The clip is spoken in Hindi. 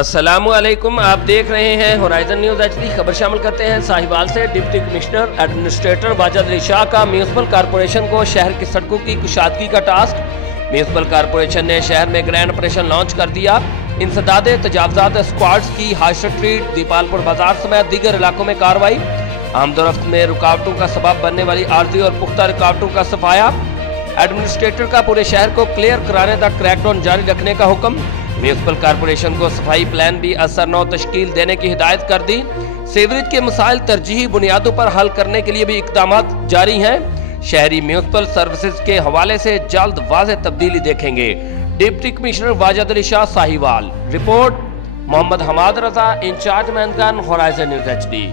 अस्सलामुअलैकुम, आप देख रहे हैं होराइजन न्यूज़ एचडी। खबर शामिल करते हैं साहिवाल से। Deputy commissioner administrator Wajid Ali Shah का म्यूनसिपल कॉरपोरेशन को शहर की सड़कों की कुशादगी का टास्क। म्यूनसिपल कॉरपोरेशन ने शहर में ग्रैंड ऑपरेशन लॉन्च कर दिया। इंसदाद तजावजात स्क्वाड्स की हाई स्ट्रीट, दीपालपुर बाजार समेत दीगर इलाकों में कार्रवाई। आमदोरफ्त में रुकावटों का सबब बनने वाली आर्जी और पुख्ता रुकावटों का सफाया। एडमिनिस्ट्रेटर का पूरे शहर को क्लियर कराने तक क्रैकडाउन जारी रखने का हुक्म। म्यूनसिपल कॉरपोरेशन को सफाई प्लान भी असरनौ तश्कील देने की हिदायत कर दी। सीवरेज के मसाइल तरजीही बुनियादों पर हल करने के लिए भी इक़दाम जारी हैं। शहरी म्यूनसिपल सर्विसेज के हवाले से जल्द वाज़ेह तब्दीली देखेंगे। Deputy commissioner Wajid Ali Shah, Sahiwal. Report Mohammad Hammad Raza, in charge मैनगन, होराइजन न्यूज़ एचडी।